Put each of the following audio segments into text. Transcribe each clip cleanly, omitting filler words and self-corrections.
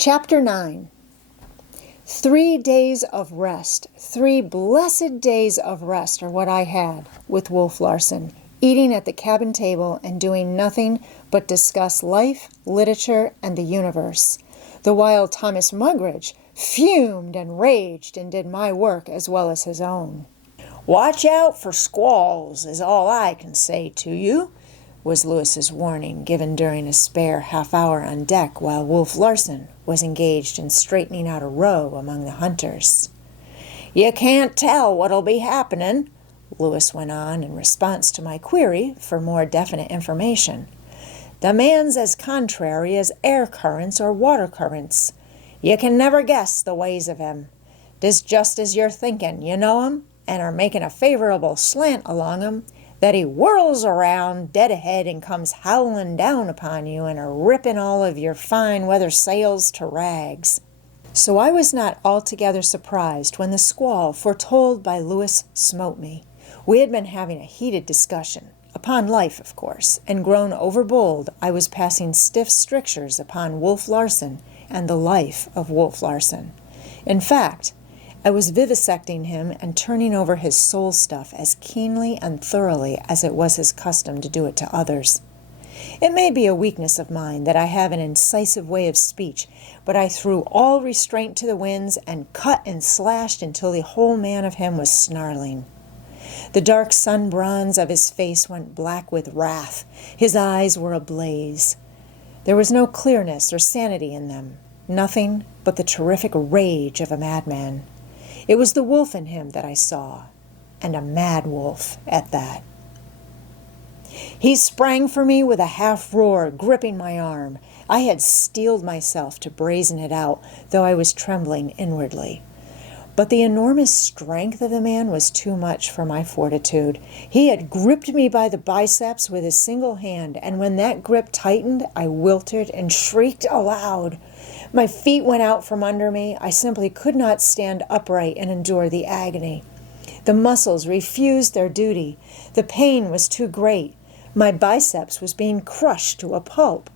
Chapter 9. 3 days of rest, 3 blessed days of rest are what I had with Wolf Larson, eating at the cabin table and doing nothing but discuss life, literature, and the universe, the while Thomas Mugridge fumed and raged and did my work as well as his own. "Watch out for squalls is all I can say to you," was Lewis's warning given during a spare half-hour on deck while Wolf Larson was engaged in straightening out a row among the hunters. "You can't tell what'll be happening," Lewis went on in response to my query for more definite information. "The man's as contrary as air currents or water currents. You can never guess the ways of him. 'Tis just as you're thinking you know him and are making a favorable slant along him, that he whirls around dead ahead and comes howling down upon you and ripping all of your fine weather sails to rags." So I was not altogether surprised when the squall foretold by Lewis smote me. We had been having a heated discussion, upon life, of course, and grown overbold, I was passing stiff strictures upon Wolf Larson and the life of Wolf Larson. In fact, I was vivisecting him and turning over his soul stuff as keenly and thoroughly as it was his custom to do it to others. It may be a weakness of mine that I have an incisive way of speech, but I threw all restraint to the winds and cut and slashed until the whole man of him was snarling. The dark sun bronze of his face went black with wrath. His eyes were ablaze. There was no clearness or sanity in them, nothing but the terrific rage of a madman. It was the wolf in him that I saw, and a mad wolf at that. He sprang for me with a half-roar, gripping my arm. I had steeled myself to brazen it out, though I was trembling inwardly. But the enormous strength of the man was too much for my fortitude. He had gripped me by the biceps with his single hand, and when that grip tightened, I wilted and shrieked aloud. My feet went out from under me. I simply could not stand upright and endure the agony. The muscles refused their duty. The pain was too great. My biceps was being crushed to a pulp.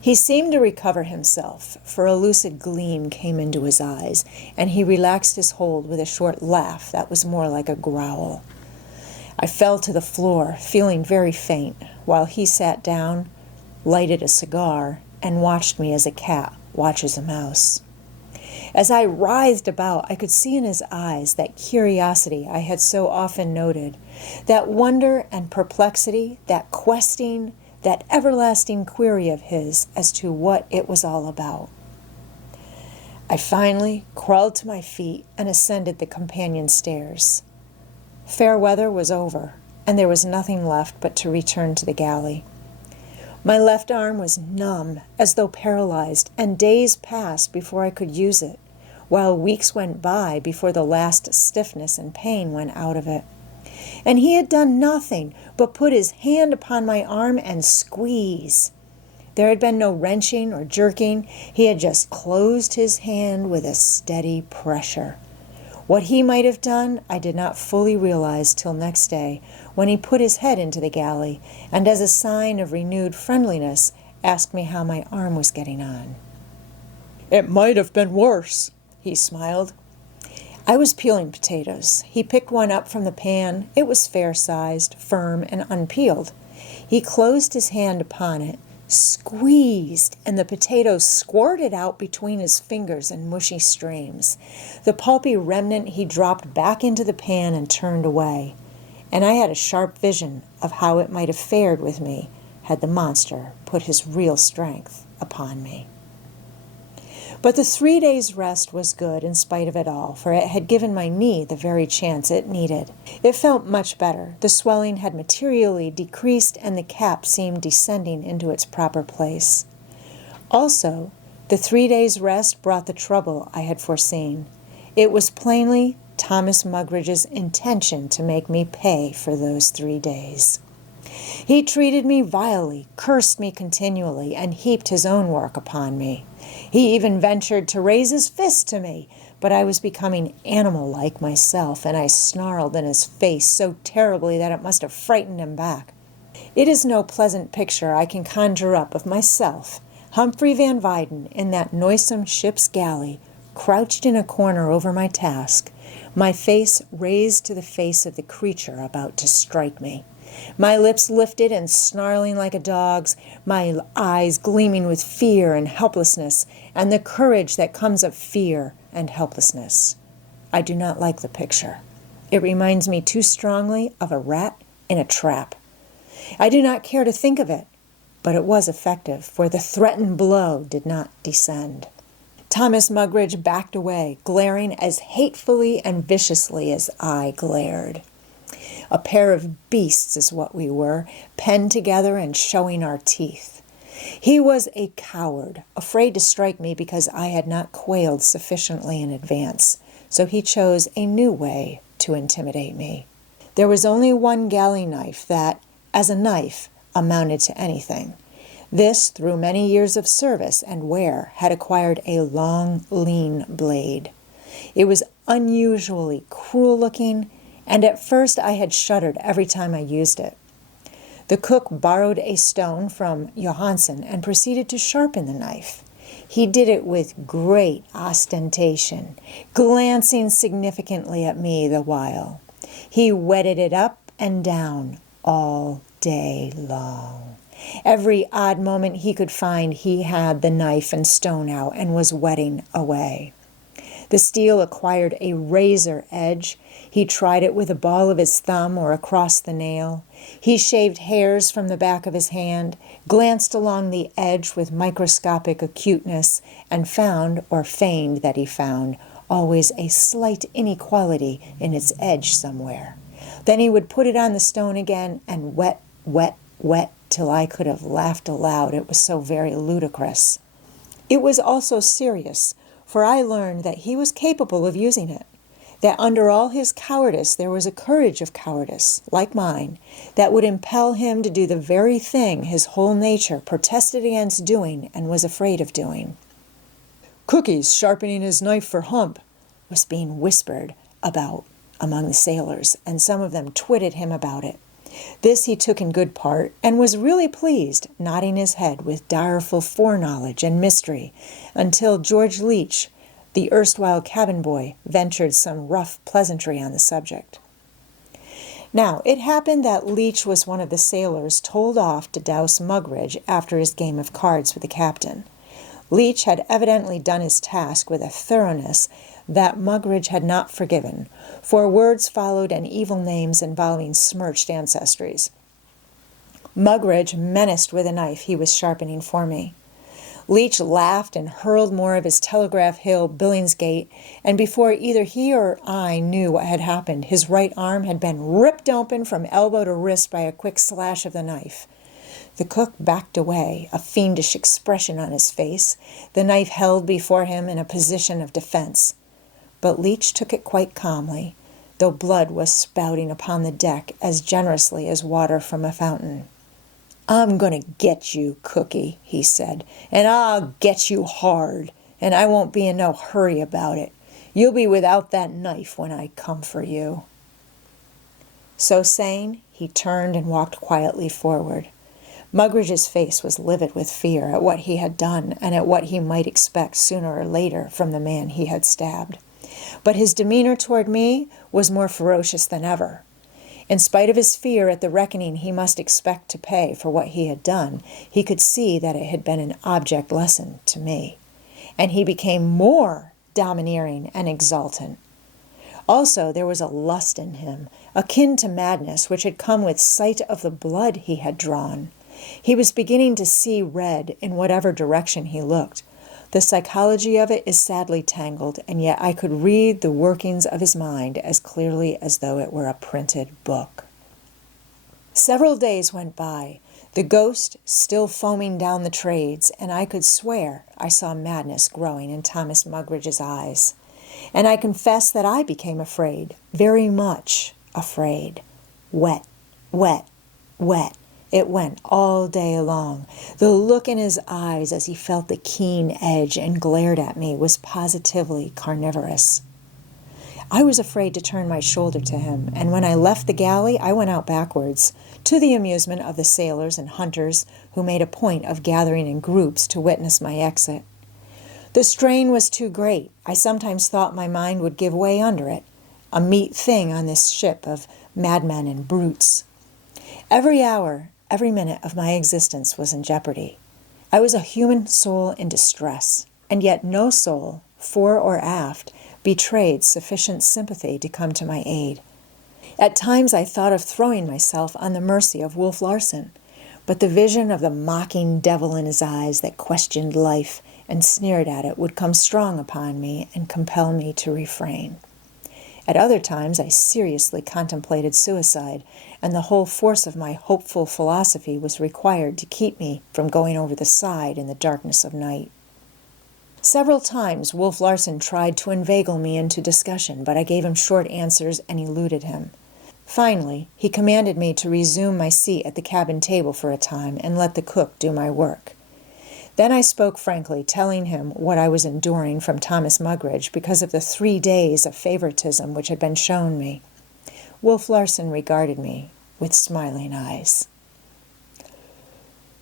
He seemed to recover himself, for a lucid gleam came into his eyes, and he relaxed his hold with a short laugh that was more like a growl. I fell to the floor, feeling very faint, while he sat down, lighted a cigar, and watched me as a cat watches a mouse. As I writhed about, I could see in his eyes that curiosity I had so often noted, that wonder and perplexity, that questing, that everlasting query of his as to what it was all about. I finally crawled to my feet and ascended the companion stairs. Fair weather was over, and there was nothing left but to return to the galley. My left arm was numb, as though paralyzed, and days passed before I could use it, while weeks went by before the last stiffness and pain went out of it. And he had done nothing but put his hand upon my arm and squeeze. There had been no wrenching or jerking. He had just closed his hand with a steady pressure. What he might have done, I did not fully realize till next day, when he put his head into the galley, and as a sign of renewed friendliness, asked me how my arm was getting on. "It might have been worse," he smiled. I was peeling potatoes. He picked one up from the pan. It was fair-sized, firm, and unpeeled. He closed his hand upon it, squeezed, and the potatoes squirted out between his fingers in mushy streams. The pulpy remnant he dropped back into the pan and turned away, and I had a sharp vision of how it might have fared with me had the monster put his real strength upon me. But the 3 days' rest was good in spite of it all, for it had given my knee the very chance it needed. It felt much better. The swelling had materially decreased, and the cap seemed descending into its proper place. Also, the 3 days' rest brought the trouble I had foreseen. It was plainly Thomas Mugridge's intention to make me pay for those 3 days. He treated me vilely, cursed me continually, and heaped his own work upon me. He even ventured to raise his fist to me, but I was becoming animal-like myself, and I snarled in his face so terribly that it must have frightened him back. It is no pleasant picture I can conjure up of myself Humphrey Van Weyden in that noisome ship's galley, crouched in a corner over my task, my face raised to the face of the creature about to strike me. My lips lifted and snarling like a dog's, my eyes gleaming with fear and helplessness, and the courage that comes of fear and helplessness. I do not like the picture. It reminds me too strongly of a rat in a trap. I do not care to think of it, but it was effective, for the threatened blow did not descend. Thomas Mugridge backed away, glaring as hatefully and viciously as I glared. A pair of beasts is what we were, penned together and showing our teeth. He was a coward, afraid to strike me because I had not quailed sufficiently in advance, so he chose a new way to intimidate me. There was only one galley knife that, as a knife, amounted to anything. This, through many years of service and wear, had acquired a long, lean blade. It was unusually cruel-looking, and at first I had shuddered every time I used it. The cook borrowed a stone from Johansen and proceeded to sharpen the knife. He did it with great ostentation, glancing significantly at me the while. He whetted it up and down all day long. Every odd moment he could find, he had the knife and stone out and was whetting away. The steel acquired a razor edge. He tried it with the ball of his thumb or across the nail. He shaved hairs from the back of his hand, glanced along the edge with microscopic acuteness, and found, or feigned that he found, always a slight inequality in its edge somewhere. Then he would put it on the stone again and wet, till I could have laughed aloud. It was so very ludicrous. It was also serious, for I learned that he was capable of using it, that under all his cowardice there was a courage of cowardice, like mine, that would impel him to do the very thing his whole nature protested against doing and was afraid of doing. "Cookie's sharpening his knife for Hump," was being whispered about among the sailors, and some of them twitted him about it. This he took in good part, and was really pleased, nodding his head with direful foreknowledge and mystery, until George Leach, the erstwhile cabin boy, ventured some rough pleasantry on the subject. Now, it happened that Leach was one of the sailors told off to douse Mugridge after his game of cards with the captain. Leach had evidently done his task with a thoroughness that Mugridge had not forgiven, for words followed and evil names involving smirched ancestries. Mugridge menaced with a knife he was sharpening for me. Leach laughed and hurled more of his Telegraph Hill Billingsgate, and before either he or I knew what had happened, his right arm had been ripped open from elbow to wrist by a quick slash of the knife. The cook backed away, a fiendish expression on his face, the knife held before him in a position of defense. But Leach took it quite calmly, though blood was spouting upon the deck as generously as water from a fountain. "I'm going to get you, Cookie," he said, "and I'll get you hard, and I won't be in no hurry about it. You'll be without that knife when I come for you." So saying, he turned and walked quietly forward. Mugridge's face was livid with fear at what he had done and at what he might expect sooner or later from the man he had stabbed. But his demeanor toward me was more ferocious than ever. In spite of his fear at the reckoning he must expect to pay for what he had done, he could see that it had been an object lesson to me, and he became more domineering and exultant. Also, there was a lust in him, akin to madness, which had come with sight of the blood he had drawn. He was beginning to see red in whatever direction he looked. The psychology of it is sadly tangled, and yet I could read the workings of his mind as clearly as though it were a printed book. Several days went by, the ghost still foaming down the trades, and I could swear I saw madness growing in Thomas Mugridge's eyes. And I confess that I became afraid, very much afraid. Wet. It went all day long. The look in his eyes as he felt the keen edge and glared at me was positively carnivorous. I was afraid to turn my shoulder to him, and when I left the galley, I went out backwards, to the amusement of the sailors and hunters who made a point of gathering in groups to witness my exit. The strain was too great. I sometimes thought my mind would give way under it, a meat thing on this ship of madmen and brutes. Every hour, every minute of my existence was in jeopardy. I was a human soul in distress, and yet no soul, fore or aft, betrayed sufficient sympathy to come to my aid. At times I thought of throwing myself on the mercy of Wolf Larson, but the vision of the mocking devil in his eyes that questioned life and sneered at it would come strong upon me and compel me to refrain. At other times I seriously contemplated suicide, and the whole force of my hopeful philosophy was required to keep me from going over the side in the darkness of night. Several times Wolf Larson tried to inveigle me into discussion, but I gave him short answers and eluded him. Finally, he commanded me to resume my seat at the cabin table for a time and let the cook do my work. Then I spoke frankly, telling him what I was enduring from Thomas Mugridge because of the 3 days of favoritism which had been shown me. Wolf Larson regarded me with smiling eyes.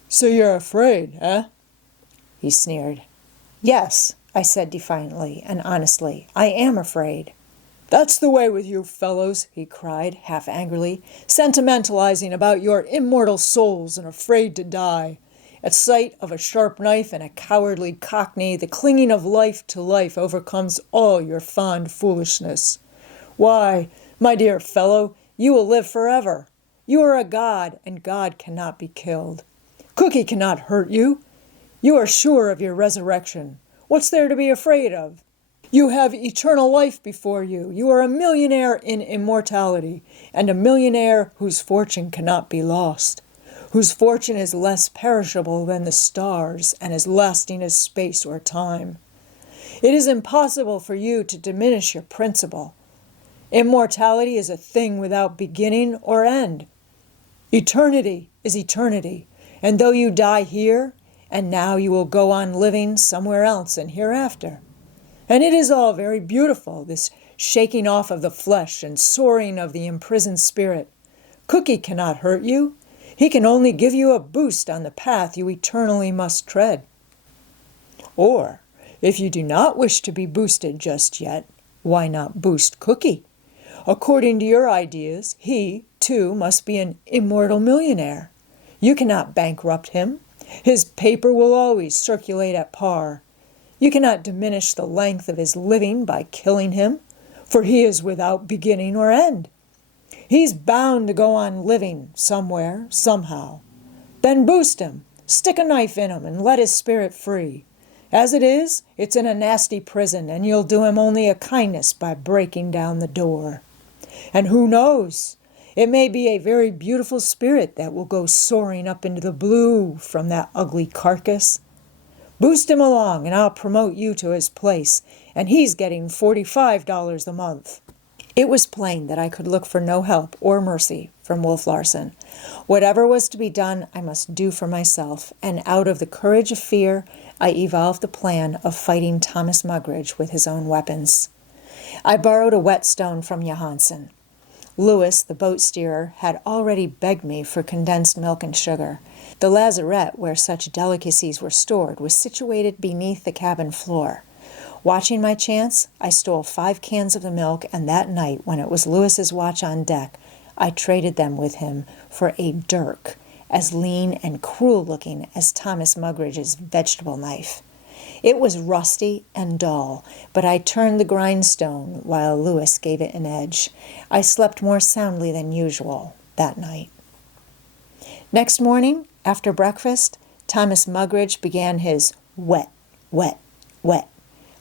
"So you're afraid, eh?" he sneered. "Yes," I said defiantly and honestly, "I am afraid." "That's the way with you fellows," he cried, half angrily, "sentimentalizing about your immortal souls and afraid to die. At sight of a sharp knife and a cowardly cockney, the clinging of life to life overcomes all your fond foolishness. Why, my dear fellow, you will live forever. You are a god, and God cannot be killed. Cookie cannot hurt you. You are sure of your resurrection. What's there to be afraid of? You have eternal life before you. You are a millionaire in immortality, and a millionaire whose fortune cannot be lost, whose fortune is less perishable than the stars and as lasting as space or time. It is impossible for you to diminish your principle. Immortality is a thing without beginning or end. Eternity is eternity, and though you die here, and now you will go on living somewhere else and hereafter. And it is all very beautiful, this shaking off of the flesh and soaring of the imprisoned spirit. Cookie cannot hurt you. He can only give you a boost on the path you eternally must tread. Or, if you do not wish to be boosted just yet, why not boost Cookie? According to your ideas, he, too, must be an immortal millionaire. You cannot bankrupt him. His paper will always circulate at par. You cannot diminish the length of his living by killing him, for he is without beginning or end. He's bound to go on living somewhere, somehow. Then boost him, stick a knife in him, and let his spirit free. As it is, it's in a nasty prison, and you'll do him only a kindness by breaking down the door. And who knows? It may be a very beautiful spirit that will go soaring up into the blue from that ugly carcass. Boost him along, and I'll promote you to his place, and he's getting $45 a month. It was plain that I could look for no help or mercy from Wolf Larson. Whatever was to be done, I must do for myself, and out of the courage of fear, I evolved the plan of fighting Thomas Mugridge with his own weapons. I borrowed a whetstone from Johansen. Lewis, the boat steerer, had already begged me for condensed milk and sugar. The lazarette where such delicacies were stored was situated beneath the cabin floor. Watching my chance, I stole 5 cans of the milk, and that night, when it was Lewis's watch on deck, I traded them with him for a dirk, as lean and cruel-looking as Thomas Mugridge's vegetable knife. It was rusty and dull, but I turned the grindstone while Lewis gave it an edge. I slept more soundly than usual that night. Next morning, after breakfast, Thomas Mugridge began his wet, wet, wet.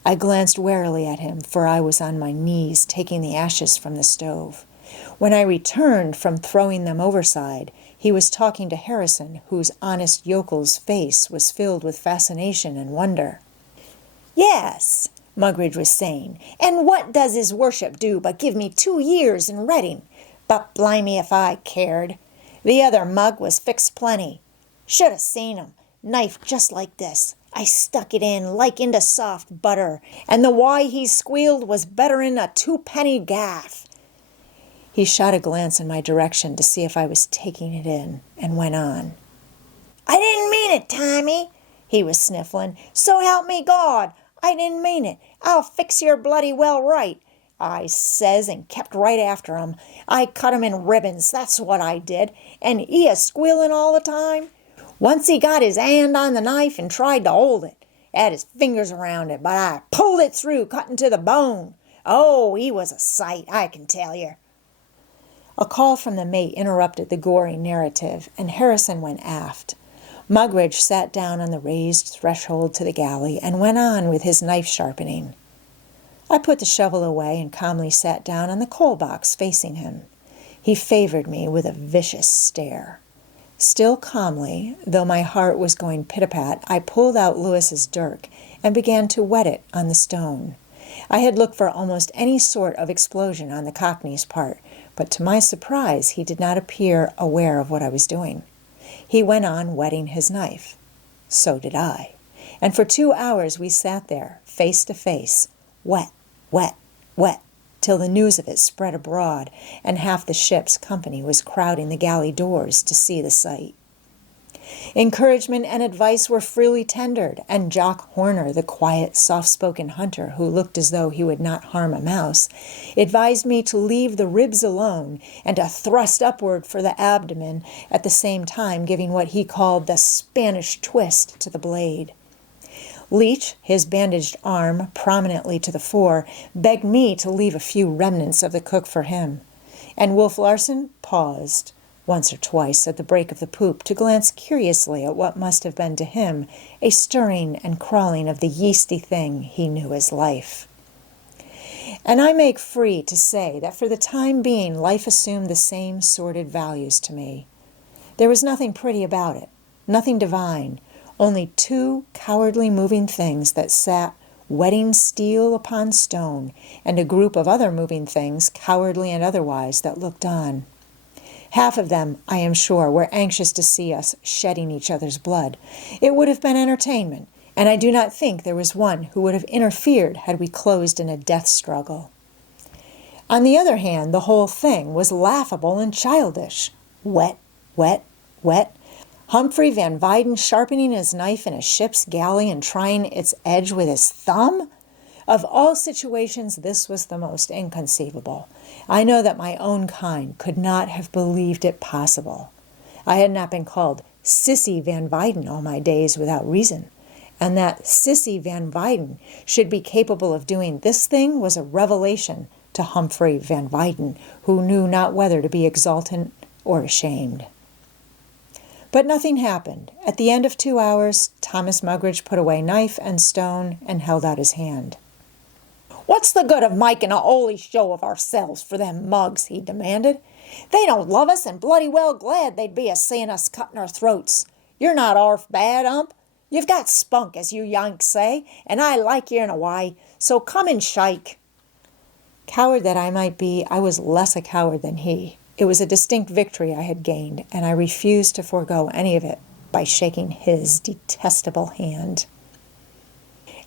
I glanced warily at him, for I was on my knees taking the ashes from the stove. When I returned from throwing them overside, he was talking to Harrison, whose honest yokel's face was filled with fascination and wonder. "Yes," Mugridge was saying, "and what does his worship do but give me 2 years in Reading? But blimey if I cared. The other mug was fixed plenty. Should have seen him. Knife just like this. I stuck it in like into soft butter, and the why he squealed was better'n a twopenny gaff. He shot a glance in my direction to see if I was taking it in, and went on. I didn't mean it, Tommy, he was sniffling. So help me God, I didn't mean it. I'll fix your bloody well right, I says, and kept right after him. I cut him in ribbons, that's what I did, and he a-squealing all the time. Once he got his hand on the knife and tried to hold it. Had his fingers around it, but I pulled it through, cutting to the bone. Oh, he was a sight, I can tell you. A call from the mate interrupted the gory narrative, and Harrison went aft. Mugridge sat down on the raised threshold to the galley and went on with his knife sharpening. I put the shovel away and calmly sat down on the coal box facing him. He favored me with a vicious stare. Still calmly, though my heart was going pit-a-pat, I pulled out Lewis's dirk and began to wet it on the stone. I had looked for almost any sort of explosion on the Cockney's part, but to my surprise he did not appear aware of what I was doing. He went on wetting his knife. So did I. And for 2 hours we sat there, face to face, wet, wet, wet, till the news of it spread abroad, and half the ship's company was crowding the galley doors to see the sight. Encouragement and advice were freely tendered, and Jock Horner, the quiet, soft-spoken hunter who looked as though he would not harm a mouse, advised me to leave the ribs alone and to thrust upward for the abdomen, at the same time giving what he called the Spanish twist to the blade. Leach, his bandaged arm prominently to the fore, begged me to leave a few remnants of the cook for him, and Wolf Larson paused once or twice at the break of the poop to glance curiously at what must have been to him a stirring and crawling of the yeasty thing he knew as life. And I make free to say that for the time being life assumed the same sordid values to me. There was nothing pretty about it, nothing divine, only 2 cowardly moving things that sat wetting steel upon stone, and a group of other moving things, cowardly and otherwise, that looked on. Half of them, I am sure, were anxious to see us shedding each other's blood. It would have been entertainment, and I do not think there was one who would have interfered had we closed in a death struggle. On the other hand, the whole thing was laughable and childish. Wet, wet, wet. Humphrey Van Weyden sharpening his knife in a ship's galley and trying its edge with his thumb? Of all situations, this was the most inconceivable. I know that my own kind could not have believed it possible. I had not been called Sissy Van Weyden all my days without reason, and that Sissy Van Weyden should be capable of doing this thing was a revelation to Humphrey Van Weyden, who knew not whether to be exultant or ashamed. But nothing happened. At the end of 2 hours, Thomas Mugridge put away knife and stone and held out his hand. What's the good of making a holy show of ourselves for them mugs, he demanded. They don't love us, and bloody well glad they'd be a-seeing us cutting our throats. You're not arf bad, Ump. You've got spunk, as you Yanks say, and I like you in a way, so come and shake. Coward that I might be, I was less a coward than he. It was a distinct victory I had gained, and I refused to forego any of it by shaking his detestable hand.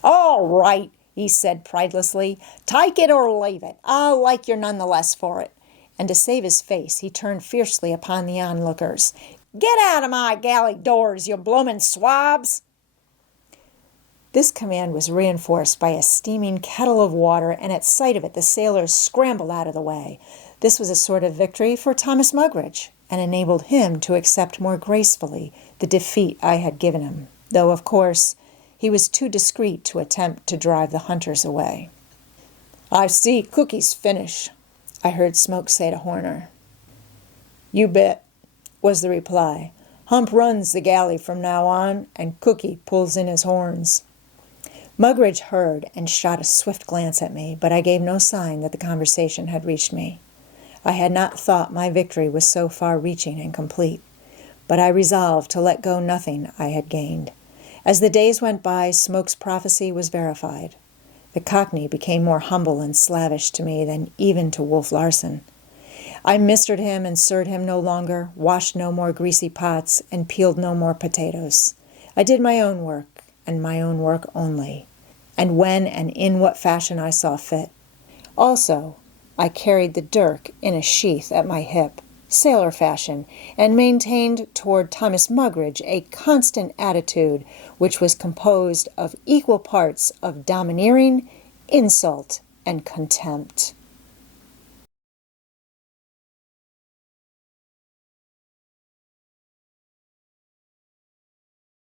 All right, he said pridelessly. Take it or leave it. I'll like you none the less for it. And to save his face, he turned fiercely upon the onlookers. Get out of my galley doors, you bloomin' swabs! This command was reinforced by a steaming kettle of water, and at sight of it the sailors scrambled out of the way. This was a sort of victory for Thomas Mugridge, and enabled him to accept more gracefully the defeat I had given him, though, of course, he was too discreet to attempt to drive the hunters away. I see Cookie's finish, I heard Smoke say to Horner. You bet, was the reply. Hump runs the galley from now on, and Cookie pulls in his horns. Mugridge heard and shot a swift glance at me, but I gave no sign that the conversation had reached me. I had not thought my victory was so far-reaching and complete, but I resolved to let go nothing I had gained. As the days went by, Smoke's prophecy was verified. The Cockney became more humble and slavish to me than even to Wolf Larson. I mistered him and sirred him no longer, washed no more greasy pots, and peeled no more potatoes. I did my own work, and my own work only, and when and in what fashion I saw fit. Also, I carried the dirk in a sheath at my hip, sailor fashion, and maintained toward Thomas Mugridge a constant attitude which was composed of equal parts of domineering, insult, and contempt.